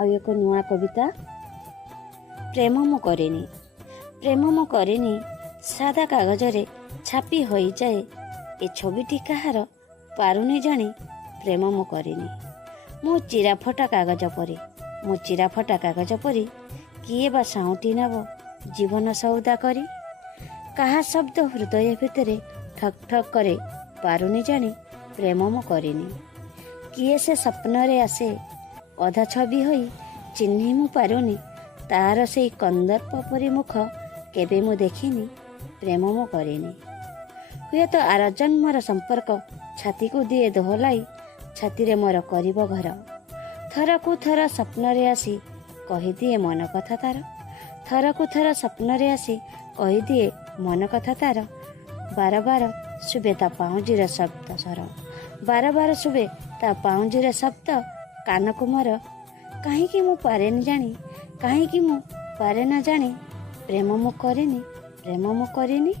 ଆଉ ଏକ ନୂଆ କବିତା। ପ୍ରେମ ମୁଁ କରେନି, ପ୍ରେମ ମୁଁ କରେନି, ସାଦା କାଗଜରେ ଛାପି ହୋଇଯାଏ ଏ ଛବିଟି କାହାର, ପାରୁନି ଜାଣି ପ୍ରେମ ମୁଁ କରେନି। ମୁଁ ଚିରାଫଟା କାଗଜ ପରି, ମୁଁ ଚିରାଫଟା କାଗଜ ପରି, କିଏ ବା ସାଉଁଟି ନେବ ଜୀବନ ସଉଦା କରି। କାହା ଶବ୍ଦ ହୃଦୟ ଭିତରେ ଠକ୍ ଠକ୍ କରେ, ପାରୁନି ଜାଣି ପ୍ରେମ ମୁଁ କରେନି। କିଏ ସେ ସ୍ୱପ୍ନରେ ଆସେ ଅଧା ଛବି ହୋଇ, ଚିହ୍ନି ମୁଁ ପାରୁନି ତାର ସେଇ କନ୍ଦର୍ପ ପରି ମୁଖ, କେବେ ମୁଁ ଦେଖିନି ପ୍ରେମ ମୁଁ କରେନି। ହୁଏତ ଆର ଜନ୍ମର ସମ୍ପର୍କ ଛାତିକୁ ଦିଏ ଦୋହଲାଇ, ଛାତିରେ ମୋର କରିବ ଘର। ଥରକୁ ଥର ସ୍ୱପ୍ନରେ ଆସି କହିଦିଏ ମନ କଥା ତାର, ଥରକୁ ଥର ସ୍ୱପ୍ନରେ ଆସି କହିଦିଏ ମନ କଥା ତାର। ବାର ବାର ଶୁଭେ ତା ପାଉଁଜିର ଶବ୍ଦ ସ୍ୱର, ବାର ବାର ଶୁଭେ ତା ପାଉଁଜିର ଶବ୍ଦ କାନକୁ ମୋର। କାହିଁକି ମୁଁ ପାରେନି ଜାଣି, କାହିଁକି ମୁଁ ପାରେ ନା ଜାଣି, ପ୍ରେମ ମୁଁ କରେନି, ପ୍ରେମ ମୁଁ କରେନି।